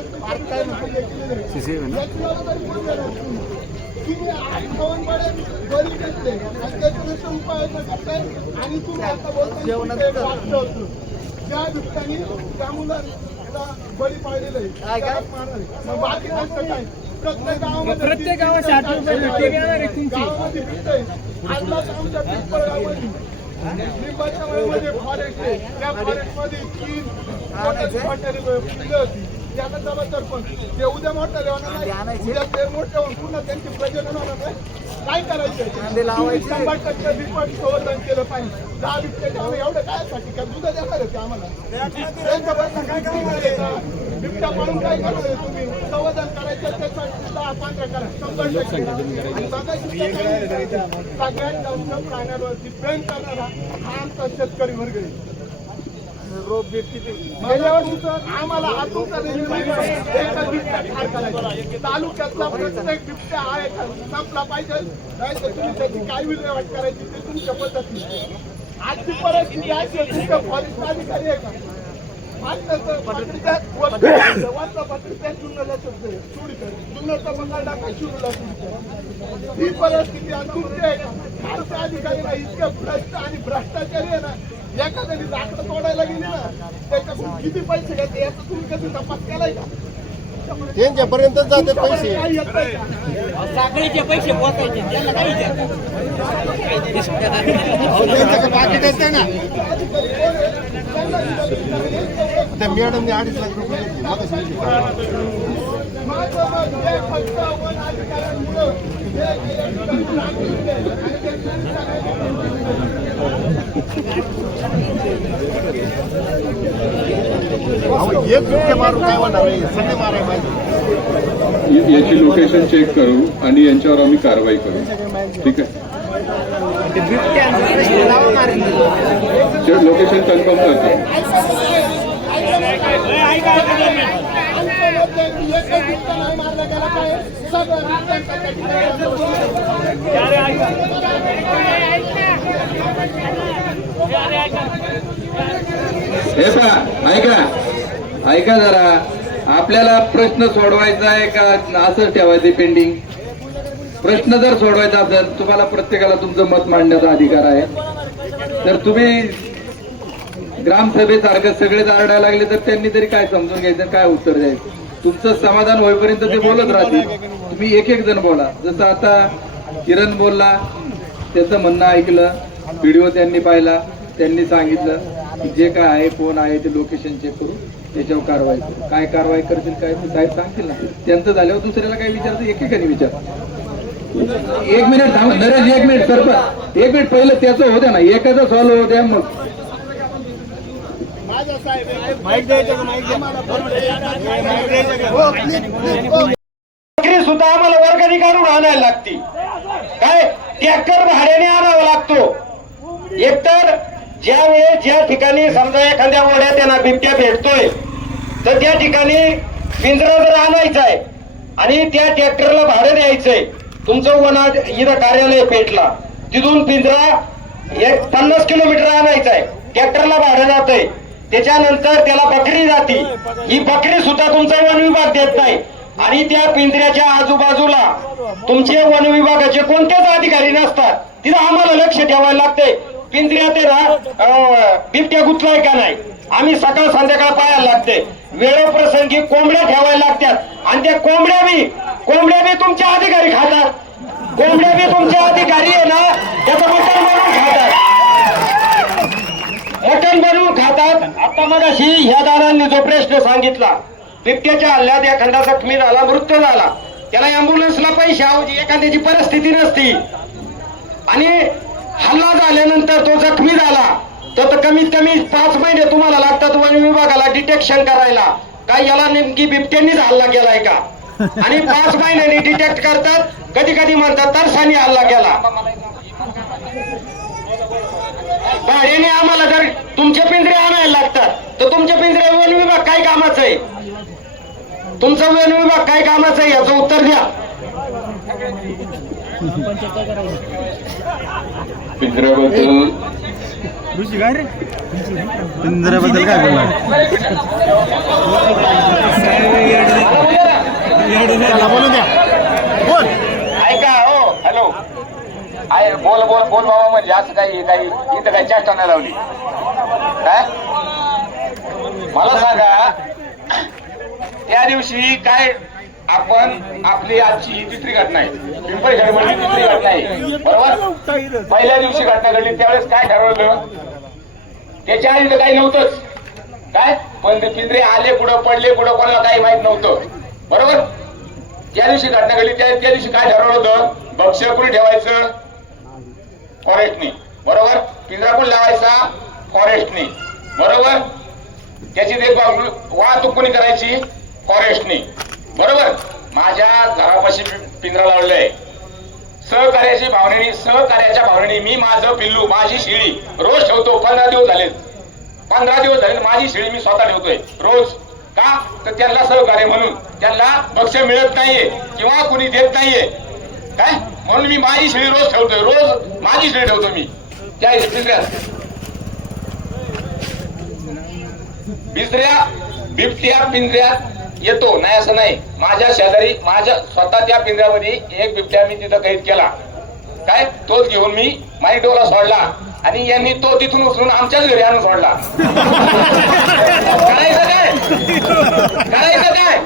ना? ज्या त्या मुलाला बळी पाडलेलं आहे त्यालाच मारणार आहे. मग बाकी गोष्ट काय? प्रत्येक गावामध्ये प्रत्येक गावात साठ रुपये. गावामध्ये बिबटे आहे. आजलाच आमच्या पिंपळगावमध्ये लिंबाच्या वयामध्ये फॉरेस्ट आहे. त्या फॉरेस्टमध्ये होती. त्याला जबाबदार पण ते उद्या मोठं होणार उद्या ते मोठे होऊन पुन्हा त्यांची प्रजनन होणार नाही काय करायचं शंभर टक्के बिबट संवर्धन केलं पाहिजे दहा बिबट्याच्या एवढं काय साठी का दुधा देणार आहे ते आम्हाला काय करणार बिबट्या पाळून काय करणार तुम्ही संवर्धन करायचं त्यासाठी दहा पंधरा करा शंभर टक्के आणि बघायची सगळ्यात जास्त प्राण्यांवरती प्रेम करणारा हा आमचा शेतकरी वर्ग आहे. गेल्या आम्हाला आतून तालुक्यातला प्रत्येक बिबट्या आहे संपला पाहिजे. नाही तर तुम्ही त्याची काय विल्हेवाट करायची ते तुमच्या पद्धतीने. आजची परिस्थिती अशी आहे, तुमच्या फॉरेस्ट अधिकारी आहे का पत्रिका पत्रिका जुन्नरला बंगाल टाका ही परिस्थिती आज तुमची आहे का खालचे अधिकारी भ्रष्ट आणि भ्रष्टाचारी आहे ना एखाद्याने लाकडं तोडायला गेले ना त्याच्याकडून किती पैसे घ्यायचे याचा तुम्ही कधी तपास केलाय का त्यांच्यापर्यंतच जातात पैसे काही का? साखळीचे पैसे पोचायचे त्याला काही त्यांचं पाकिट येतं ना त्या मॅडमने अडीच लाख रुपये घेतले. मला सांगितलं. माझं मत हे फक्त वन अधिकाऱ्यांमुळं हे गेल्या आणि अहो, एक बिबटे मारून काय पाहिजे. याची लोकेशन चेक करू आणि यांच्यावर आम्ही कारवाई करू. ठीक आहे? लोकेशन कन्फर्म करतो. हे पहा ऐका. ऐका जरा. आपल्याला प्रश्न सोडवायचा आहे का? असंच ठेवायचं पेंडिंग प्रश्न जर सोडवायचा असेल तुम्हाला प्रत्येकाला तुमचं मत मांडण्याचा अधिकार आहे. तर तुम्ही ग्रामसभेसारखं सगळेच आरडायला लागले तर त्यांनी तरी काय समजून घ्यायचं काय उत्तर द्यायचं? तुमचं समाधान होईपर्यंत ते बोलत राहतील. तुम्ही एक एक जण बोला. जसं आता किरण बोलला त्याचं म्हणणं ऐकलं व्हिडिओ त्यांनी पाहिला त्यांनी सांगितलं जे काय आहे कोण आहे ते लोकेशन चेक करू त्याच्यावर कारवाई करू. काय कारवाई करतील काय ते साहेब सांगतील ना. त्यांचं झाल्यावर दुसऱ्याला काय विचारतं? एकेकाने विचार. एक मिनिट थांब नरेश एक मिनिट सरपंच. एक मिनिट पहिलं त्याचं होत्या ना. एकाचं सॉल्व होत्या मग. विक्री सुद्धा आम्हाला वर्गणी काढून आणायला लागते. काय? ट्रॅक्टर भाड्याने आणावा लागतो. एकतर ज्या वेळेस ज्या ठिकाणी समजा एखाद्या ओढ्यात त्यांना बिबट्या भेटतोय तर त्या ठिकाणी पिंजरा जर आणायचा आहे आणि त्या ट्रॅक्टरला भाडं द्यायचंय तुमचं वना इथं कार्यालय पेटला तिथून पिंजरा एक पन्नास किलोमीटर आणायचा आहे ट्रॅक्टरला भाडं जातंय. त्याच्यानंतर त्याला बकरी जाती. ही बकरी सुद्धा तुमचा वन विभाग देत नाही. आणि त्या पिंजऱ्याच्या आजूबाजूला तुमचे वन विभागाचे कोणतेच अधिकारी नसतात. तिथं आम्हाला लक्ष ठेवायला लागते. पिंजऱ्यात ना अं, बिबट्या गुतलाय का नाही? आम्ही सकाळ संध्याकाळ पाहायला लागते. वेळोप्रसंगी कोंबड्या ठेवायला लागतात. आणि त्या कोंबड्या बी कोंबड्या बी तुमचे अधिकारी खातात कोंबड्या बी तुमचे अधिकारी आहे ना त्याचं मटण बनवून खातात मटण बनवून खातात आता मगाशी ह्या दादांनी जो प्रश्न सांगितला बिबट्याच्या हल्ल्यात एखादा जखमी झाला मृत्यू झाला त्याला अँब्युलन्सला पैसे आवजी एखाद्याची परिस्थिती नसती. आणि हल्ला झाल्यानंतर तो जखमी झाला तर तो कमीत कमी पाच महिने तुम्हाला लागतात वन विभागाला डिटेक्शन करायला. काय याला नेमकी बिबट्यांनीच हल्ला केलाय का? आणि पाच महिन्यांनी डिटेक्ट करतात कधी कधी म्हणतात तरसानी हल्ला केला. भाड्याने आम्हाला जर तुमचे पिंजरे आणायला लागतात तर तुमचे पिंजरे वन विभाग काय कामाचं आहे? तुमचा वन विभाग काय कामाचं आहे? याचं उत्तर द्या. पिंजऱ्याबद्दल इंदिराबद्दल काय बोलणार? आहे बोल बोल बोल बाबा म्हणजे असं काही काही इथं काही चेष्टा नाही लावली काय मला सांगा त्या दिवशी काय आपण आपली आजची ही तिसरी घटना आहे? पिंपळखेडमधली तिसरी घटना आहे. बरोबर? पहिल्या दिवशी घटना घडली त्यावेळेस काय ठरवलं? त्याच्या आधी तर काही नव्हतंच. काय? पण ते पिंजरे आले कुठं पडले कुठं कोणाला काही माहीत नव्हतं. बरोबर? त्या दिवशी घटना घडली त्या त्या दिवशी काय ठरवलं होतं? बक्ष कुणी ठेवायचं फॉरेस्टनी बरोबर? पिंजरा कोण लावायचा फॉरेस्टनी बरोबर? त्याची देखभाल वाहतूक कोणी करायची? फॉरेस्टनी बरोबर? माझ्या घरापाशी पिंजरा लावलेला आहे. सहकार्याची भावनेने सहकार्याच्या भावनेने मी माझं पिल्लू माझी शिळी रोज ठेवतो. पंधरा दिवस झालेत पंधरा दिवस झाले माझी शेळी मी स्वतः ठेवतोय. रोज. का? तर त्यांना सहकार्य म्हणून. त्यांना बक्ष मिळत नाहीये किंवा कुणी देत नाहीये. काय? म्हणून मी माझी शेळी रोज ठेवतोय रोज माझी शेळी ठेवतो मी. त्या पिंजऱ्यात पिंजऱ्या बिबट्या पिंजऱ्यात येतो नाही असं नाही. माझ्या शेजारी माझ्या स्वतः त्या पिंजऱ्यामध्ये एक बिबट्या मी तिथं कैद केला. काय? तोच घेऊन मी माईडोला सोडला आणि यांनी तो तिथून उचलून आमच्याच घरी आणून सोडला. करायचं काय? करायचं काय?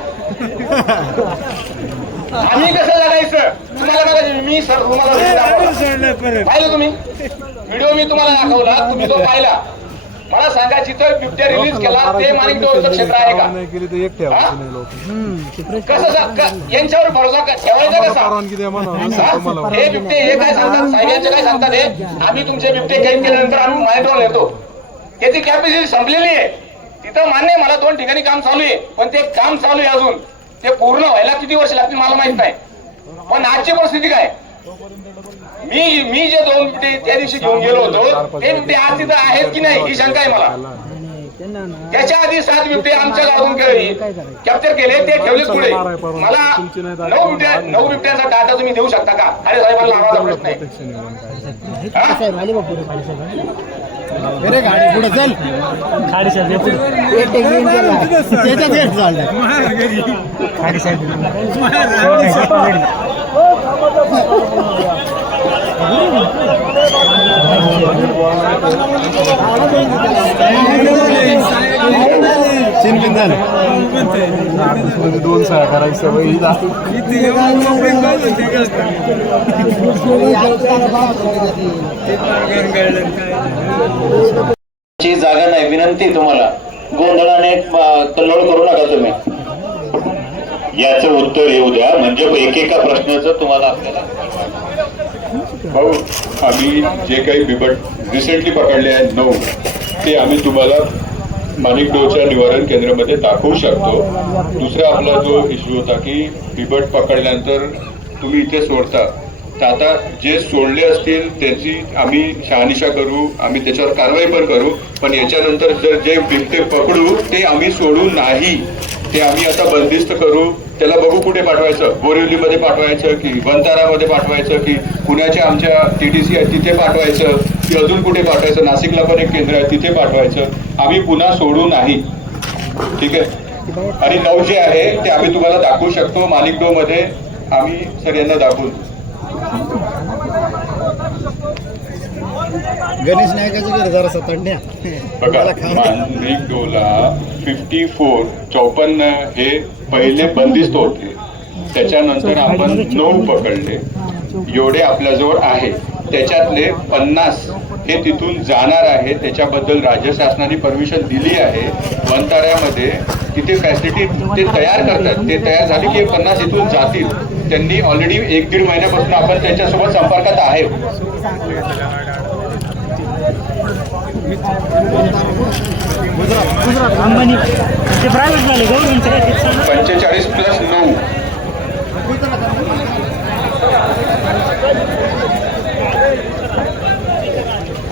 आम्ही कसं जगायचं तुम्हाला बघा मी सर तुम्हाला. पाहिलं तुम्ही? व्हिडिओ मी तुम्हाला दाखवला तुम्ही तो पाहिला. मला सांगा जिथं बिबट्या रिलीज केला ते माणिक डोळचं क्षेत्र आहे का? कसं यांच्यावर भरोसा क- ठेवायचा कसा? हा? हे बिबटे हे काय सांगतात? साहेबांचे काय सांगतात हे? आम्ही तुमचे बिबटे कैद केल्यानंतर आम्ही मायड्रोल येतो. त्याची कॅपॅसिटी संपलेली आहे. तिथं मान्य मला दोन ठिकाणी काम चालू आहे. पण ते काम चालू आहे अजून. ते पूर्ण व्हायला किती वर्ष लागतील मला माहीत नाही. पण आजची परिस्थिती काय? मी मी जे दोन त्या दिवशी घेऊन गेलो होतो ते आज तिथं आहेत की नाही ही शंका आहे मला. त्याच्या आधी सात बिबटे आमच्या गावातून कॅप्चर केले ते ठेवलेच पुढे. मला नऊ बिबट्या नऊ बिबट्यांचा डाटा तुम्ही देऊ शकता का? अरे साहेबांना आवाज आवडत नाही गाडी पुढे चल. खाडी साहेब खाडी साहेब. दोन सहा करायचं ची जागा नाही विनंती तुम्हाला. गोंधळाने कल्लोळ करू नका तुम्ही. याचं उत्तर येऊ द्या. म्हणजे एकेका प्रश्नाचं तुम्हाला आपल्याला भाऊ आम्ही जे काही बिबट रिसेंटली पकडले आहेत नऊ ते आम्ही तुम्हाला माणिक डोच्या निवारण केंद्रामध्ये दाखवू शकतो. दुसरा आपला जो इश्यू होता की बिबट पकडल्यानंतर तुम्ही इथे सोडता. तर आता जे सोडले असतील त्याची आम्ही शहानिशा करू आम्ही त्याच्यावर कारवाई पण करू पण याच्यानंतर जर जे बिबटे पकडू ते आम्ही सोडू नाही ते आम्ही आता बंदिस्त करू. त्याला बघू कुठे पाठवायचं? बोरिवलीमध्ये पाठवायचं की वंतारामध्ये पाठवायचं की पुण्याच्या आमच्या टीटीसी आहे तिथे पाठवायचं की अजून कुठे पाठवायचं? नाशिकला पण एक केंद्र आहे तिथे पाठवायचं. आम्ही पुन्हा सोडू नाही. ठीक आहे? आणि नऊ जे आहे ते आम्ही तुम्हाला दाखवू शकतो. मालिक डो मध्ये आम्ही सर यांना दाखवू. गणेश नायकाच्या घरी जरा सतंड्या बघा मानिक डोला फिफ्टी फोर चौपन्न हे पहिले बंदिस्त होते. त्याच्यानंतर आपण नऊ पकडले. एवढे आपल्याजवळ आहे. त्याच्यातले पन्नास हे तिथून जाणार आहे. त्याच्याबद्दल राज्य शासनाने परमिशन दिली आहे. वंताऱ्यामध्ये तिथे फॅसिलिटी ते तयार करतात. ते तयार झाले की पन्नास इथून जातील. त्यांनी ऑलरेडी एक दीड महिन्यापासून आपण त्यांच्यासोबत संपर्कात आहे. अंबानी. ते प्रायव्हेट झाले गव्हर्नमेंटचं पंचेचाळीस प्लस नऊ.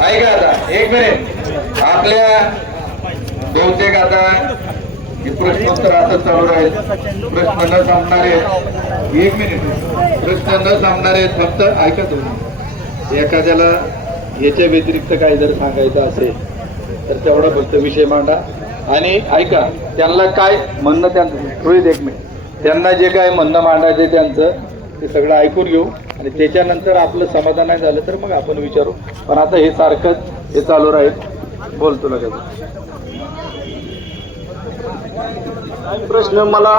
ऐका आता एक मिनिट आपल्या बहुतेक आता प्रश्नोत्तर आता चालू आहेत प्रश्न न संपणारे एक मिनिट प्रश्न न संपणारे फक्त ऐका तुम्ही. एखाद्याला याच्या व्यतिरिक्त काही जर सांगायचं असेल तर तेवढा फक्त विषय मांडा. आणि ऐका त्यांना काय म्हणणं त्यांचं? रोहित एक मिनिट. त्यांना जे काय म्हणणं मांडायचे त्यांचं ते सगळं ऐकून घेऊ. आणि त्याच्यानंतर आपलं समाधान नाही झालं तर मग आपण विचारू. पण आता हे सारखंच हे चालू राहील. बोलतो लगेच. प्रश्न मला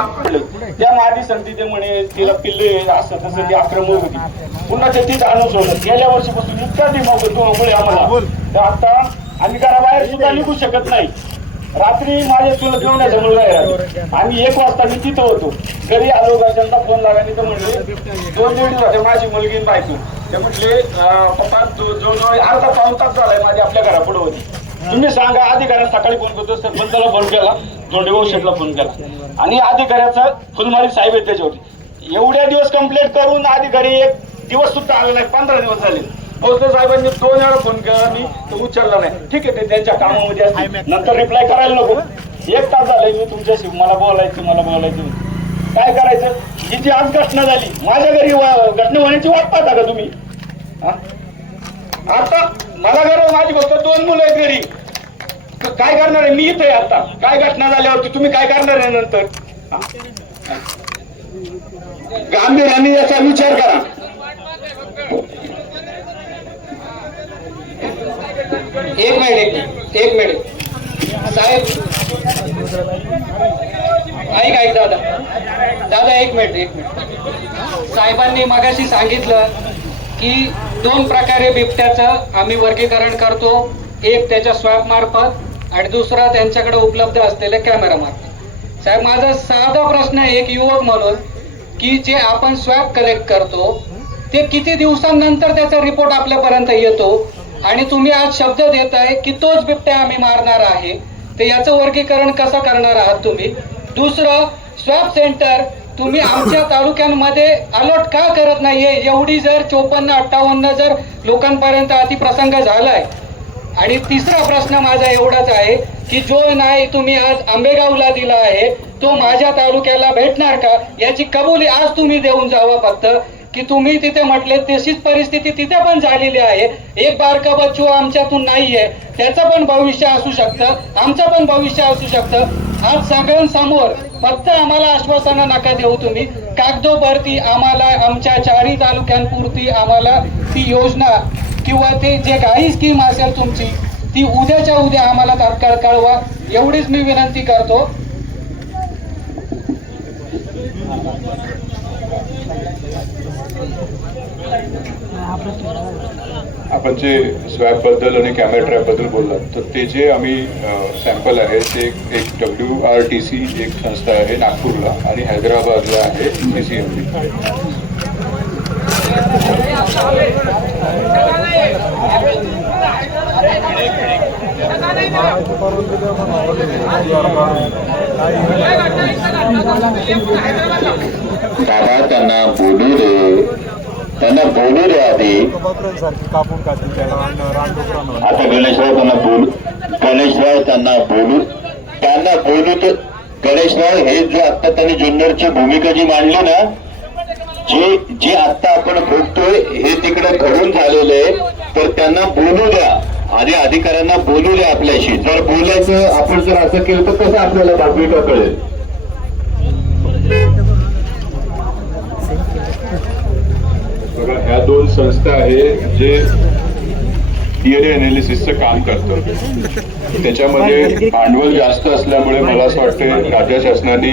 त्या मादी संधीचे म्हणे तिला पिल्ले असं तसं ती आक्रमक होती. पुन्हा ते तीच आणून सोडत गेल्या वर्षीपासून इतका दिमाग होतो मुळे आम्हाला. तर आता आम्ही घराबाहेर सुद्धा निघू शकत नाही. रात्री माझ्या चुलत जेवण्याचा मुलगा रात्री. आम्ही एक वाजता मी तिथं होतो. घरी आलो घरच्यांचा फोन लागला तर म्हणले दोन दीड होते माझी मुलगी बायको. ते म्हटले पप्पा जो जवळजवळ अर्धा पाऊन तास झालाय माझ्या आपल्या घरापुढे होती. तुम्ही सांगा अधिकाऱ्यांना सकाळी फोन करतो सरपंचाला फोन केला. धोंडेभाऊ शेटला फोन केला. आणि अधिकाऱ्याचा फुलमारी साहेब आहे त्याच्यावरती. एवढ्या दिवस कंप्लेंट करून अधिकारी एक दिवस सुद्धा आले नाही पंधरा दिवस झाले. फौजदार साहेबांनी दोन वेळा फोन केला मी तो उचलला नाही. ठीक आहे ते त्यांच्या कामामध्ये असतील. नंतर रिप्लाय करायला नको. एक तास झाले मी तुमच्याशी मला बोलायचं मला बोलायचं. काय करायचं? ही जी आज घटना झाली माझ्या घरी घटना होण्याची वाट पाहता का तुम्ही? हा? आता मला घर माझी फक्त दोन मुलं आहेत घरी. काय करणार आहे? मी इथे आता. काय घटना झाल्यावरती तुम्ही काय करणार आहे नंतर? गांभीर्याने याचा विचार करा. एक मिनिट एक मिनिट साहेब. ऐक ऐक दादा. दादा एक मिनिट एक मिनिट. साहेबांनी मगाशी सांगितलं की दोन प्रकारे बिबट्याचं आम्ही वर्गीकरण करतो. एक त्याच्या स्वॅप मार्फत आणि दुसरा त्यांच्याकडे उपलब्ध असलेल्या कॅमेरा मार्फत साहेब माझा साधा प्रश्न आहे. एक युवक म्हणून की जे आपण स्वॅप कलेक्ट करतो ते किती दिवसांनंतर त्याचा रिपोर्ट आपल्यापर्यंत येतो? आणि तुम्ही आज शब्द देताय की तोच बिबट्या आम्ही मारणार आहे. तर याचं वर्गीकरण कसं करणार आहात तुम्ही? दुसरं स्वॅप सेंटर तुम्ही आमच्या तालुक्यांमध्ये अलॉट का करत नाहीये? एवढी जर चोपन्न अठ्ठावन्न जर लोकांपर्यंत अतिप्रसंग झालाय आणि तिसरा प्रश्न माझा एवढाच आहे की जो नाही तुम्ही आज आंबेगावला दिला आहे तो माझ्या तालुक्याला भेटणार का? याची कबुली आज तुम्ही देऊन जावा फक्त. की तुम्ही तिथे म्हटले तशीच परिस्थिती तिथे पण झालेली आहे. एक बारका बच्चू आमच्यातून नाहीये. त्याचं पण भविष्य असू शकतं. आमचं पण भविष्य असू शकतं. आज सगळ्यांसमोर फक्त आम्हाला आश्वासनं नका देऊ तुम्ही. कागदोपरती आम्हाला आमच्या चारही तालुक्यांपुरती आम्हाला ती योजना किंवा ते जे काही स्कीम असेल तुमची ती उद्याच्या उद्या आम्हाला तात्काळ कळवा. एवढीच मी विनंती करतो. आपण जे स्वॅबबद्दल आणि कॅमेरा ट्रॅपबद्दल बोललात तर ते जे आम्ही सॅम्पल आहे ते एक डब्ल्यू आर टी सी एक संस्था आहे नागपूरला आणि हैदराबादला आहे सी सी एम बाबा त्यांना बोलू दे. त्यांना बोलू दे आधी. आता गणेशराव त्यांना बोलू गणेशराव त्यांना बोलू त्यांना बोलू तर गणेशराव हे जे आता त्यांनी जुन्नरची भूमिका जी मांडली ना जे जे आता आपण बघतोय हे तिकडे घडून झालेलं आहे तर त्यांना बोलू द्या. आधी अधिकाऱ्यांना बोलू द्या आपल्याशी. जर बोलायचं आपण जर असं केलं तर कसं आपल्याला बातमी कळेल? बघा ह्या दोन संस्था आहे जे थिअरी अनालिसिसचं काम करतं. त्याच्यामध्ये भांडवल जास्त असल्यामुळे मला असं वाटतं राज्य शासनाने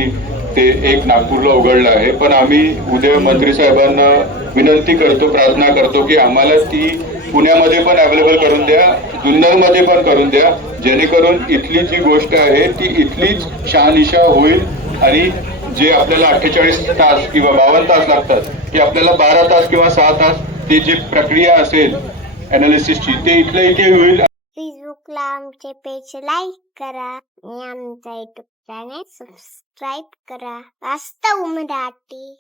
ते एक नागपूरला उघडलं आहे. पण आम्ही उद्या मंत्री साहेबांना विनंती करतो प्रार्थना करतो की आम्हाला ती पुण्यामध्ये पण अवेलेबल करून द्या जुन्नरमध्ये पण करून द्या. जेणेकरून इथली जी गोष्ट आहे ती इथलीच शहानिशा होईल आणि जे आपल्याला अठ्ठेचाळीस तास किंवा बावन्न तास लागतात ते आपल्याला बारा तास किंवा सहा तास ती जी प्रक्रिया असेल अनालिसिसची ते इथल्या इथे होईल. फेसबुकला आमचे पेज लाईक करा आणि आमचा युट्यूब चॅनेल सबस्क्राईब करा. वास्तव मराठी.